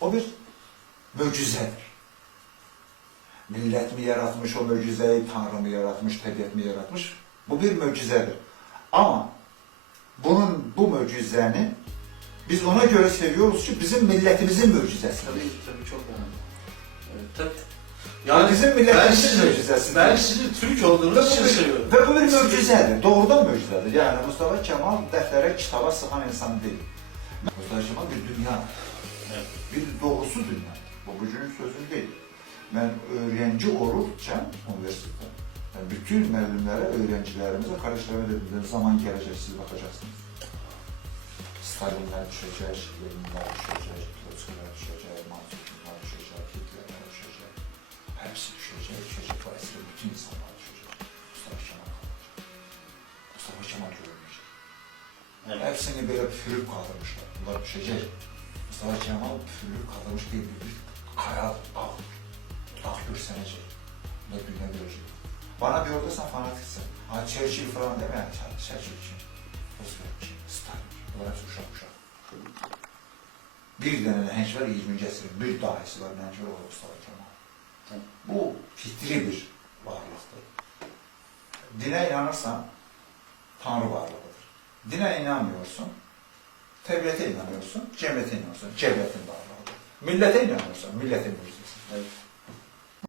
O bir möcüzedir. Millet mi yaratmış o möcüzeyi, Tanrı mı yaratmış, tabiat mi yaratmış? Bu bir möcüzedir. Ama bu möcüzeni biz ona göre seviyoruz ki bizim milletimizin möcüzesi. Tabii çok önemli. Evet, tabii. Yani bizim milletimizin möcüzesi. Ben sizin Türk olduğunuz için seviyorum. Ve bu bir möcüzedir. Doğrudan möcüzedir. Yani Mustafa Kemal deftere, kitaba sıkan insan değil. Mustafa Kemal bir dünya. Evet. Bir doğrusu dünya. Bu bugünün sözü değil. Ben öğrenci olurken üniversitede, yani bütün müəllimlere, öğrencilerimize kardeşlerime dedim, zaman gelecek, siz bakacaksınız. Stalinler düşecek, Leninler düşecek, Trotsky'ler düşecek, Mansurlar düşecek, Hitlerler düşecek. Hepsi düşecek, dolayısıyla bütün insanlar düşecek. Mustafa Kemal kalacak. Mustafa Kemal görünecek. Evet. Hepsini böyle pürüp kaldırmışlar. Bunlar düşecek. Mustafa Kemal pürüp kaldırmış bir kaya dağ. Dağ görsenecek. Ne dünya görecek. Bana bir orada sen fanatiksin. Ha Churchill falan deme yani. Churchill kim? Roosevelt kim? Stalin kim? Bunlar hepsi uşaq. Bir dənə nəhəng var 20-ci əsrin, bir dahisi var nəhəng var o Mustafa Kemal. Bu fitri bir varlıqdır. Dinə inanırsan, Tanrı varlığıdır. Dinə inanmıyorsun, təbiətə inanıyorsun, cəmiyyətə inanıyorsun, cəmiyyətin varlığıdır. Millətə inanıyorsan, milletin müjdesidir. Evet.